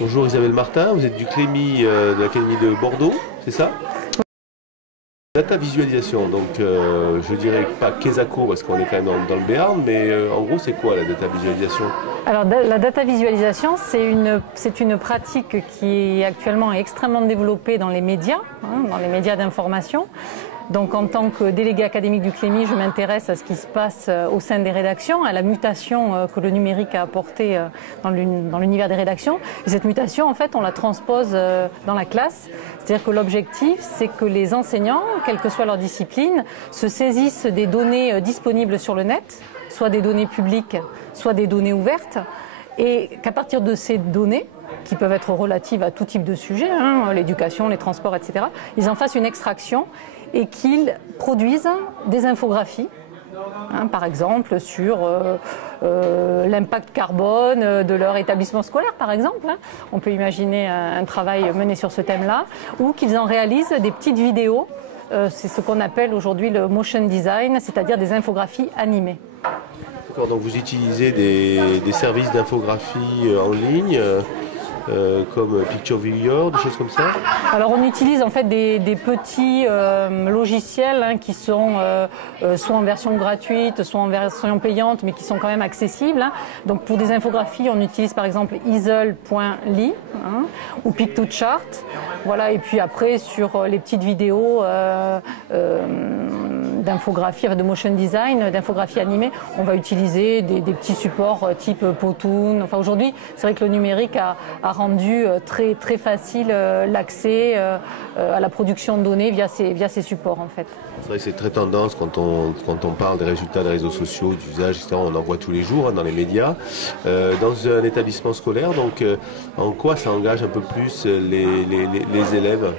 Bonjour Isabelle Martin, vous êtes du CLEMI de l'Académie de Bordeaux, c'est ça? Data visualisation, donc je dirais pas Quesaco parce qu'on est quand même dans le Béarn, mais en gros c'est quoi la data visualisation? Alors la data visualisation, c'est une pratique qui est actuellement extrêmement développée dans les médias d'information. Donc en tant que délégué académique du CLEMI, je m'intéresse à ce qui se passe au sein des rédactions, à la mutation que le numérique a apportée dans l'univers des rédactions. Et cette mutation, en fait, on la transpose dans la classe. C'est-à-dire que l'objectif, c'est que les enseignants, quelle que soit leur discipline, se saisissent des données disponibles sur le net, soit des données publiques, soit des données ouvertes, et qu'à partir de ces données, qui peuvent être relatives à tout type de sujet, l'éducation, les transports, etc., ils en fassent une extraction et qu'ils produisent des infographies, par exemple sur l'impact carbone de leur établissement scolaire, par exemple. On peut imaginer un travail mené sur ce thème-là, ou qu'ils en réalisent des petites vidéos. C'est ce qu'on appelle aujourd'hui le motion design, c'est-à-dire des infographies animées. D'accord, donc vous utilisez des services d'infographie en ligne comme PictureViewer, des choses comme ça? Alors on utilise en fait des petits logiciels qui sont soit en version gratuite, soit en version payante, mais qui sont quand même accessibles. Donc pour des infographies, on utilise par exemple easel.ly ou Pic2Chart. Voilà, et puis après sur les petites vidéos d'infographie, de motion design, d'infographie animée, on va utiliser des petits supports type Powtoon. Enfin aujourd'hui, c'est vrai que le numérique a rendu très facile l'accès à la production de données via ces supports en fait. C'est vrai que c'est très tendance quand on parle des résultats des réseaux sociaux, d'usage, etc. On en voit tous les jours dans les médias. Dans un établissement scolaire, donc en quoi ça engage un peu plus les élèves?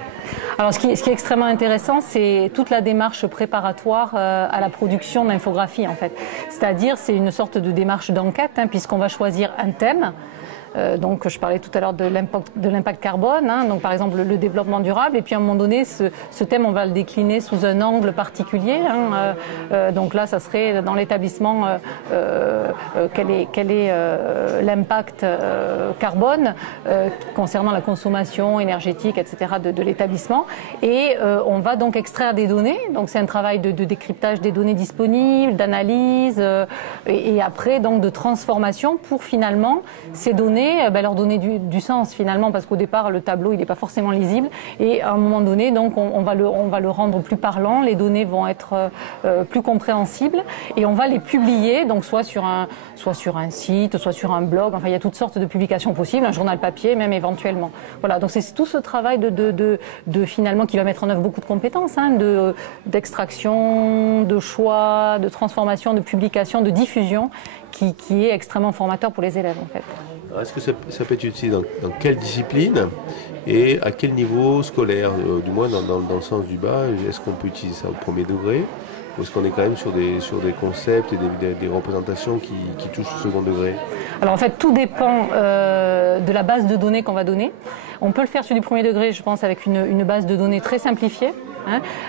Alors ce qui est extrêmement intéressant, c'est toute la démarche préparatoire à la production d'infographie en fait. C'est-à-dire c'est une sorte de démarche d'enquête puisqu'on va choisir un thème. Donc je parlais tout à l'heure de l'impact carbone, donc par exemple le développement durable, et puis à un moment donné ce thème on va le décliner sous un angle particulier, donc là ça serait dans l'établissement quel est l'impact carbone concernant la consommation énergétique, etc. de l'établissement, et on va donc extraire des données, donc c'est un travail de décryptage des données disponibles, d'analyse et après donc de transformation pour finalement ces données leur donner du sens finalement, parce qu'au départ le tableau il n'est pas forcément lisible, et à un moment donné donc on va le rendre plus parlant, les données vont être plus compréhensibles et on va les publier, donc soit sur un site, soit sur un blog, enfin il y a toutes sortes de publications possibles, un journal papier même éventuellement. Voilà, donc c'est tout ce travail de finalement qui va mettre en œuvre beaucoup de compétences, d'extraction, de choix, de transformation, de publication, de diffusion, qui est extrêmement formateur pour les élèves en fait. Est-ce que ça peut être utilisé dans quelle discipline et à quel niveau scolaire, du moins dans le sens du bas? Est-ce qu'on peut utiliser ça au premier degré, ou est-ce qu'on est quand même sur des concepts et des représentations qui touchent au second degré? Alors en fait tout dépend de la base de données qu'on va donner. On peut le faire sur du premier degré, je pense, avec une base de données très simplifiée.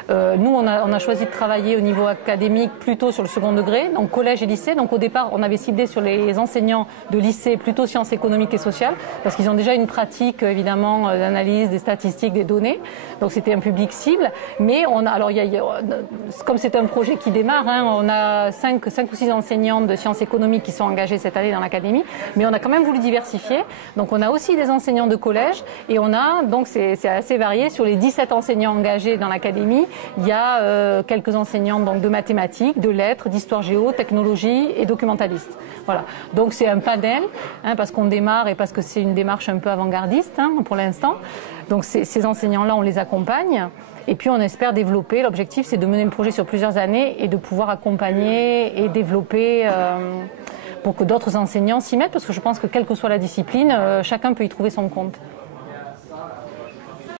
Nous, on a choisi de travailler au niveau académique plutôt sur le second degré, donc collège et lycée. Donc au départ, on avait ciblé sur les enseignants de lycée plutôt sciences économiques et sociales, parce qu'ils ont déjà une pratique évidemment d'analyse des statistiques, des données. Donc c'était un public cible. Mais comme c'est un projet qui démarre, on a 5 ou 6 enseignants de sciences économiques qui sont engagés cette année dans l'académie, mais on a quand même voulu diversifier. Donc on a aussi des enseignants de collège, et on a, donc c'est assez varié, sur les 17 enseignants engagés dans l'académie, il y a quelques enseignants donc, de mathématiques, de lettres, d'histoire géo, technologie et documentalistes. Voilà. Donc c'est un panel, parce qu'on démarre et parce que c'est une démarche un peu avant-gardiste pour l'instant. Donc ces enseignants-là, on les accompagne. Et puis on espère développer, l'objectif c'est de mener le projet sur plusieurs années et de pouvoir accompagner et développer pour que d'autres enseignants s'y mettent, parce que je pense que quelle que soit la discipline, chacun peut y trouver son compte.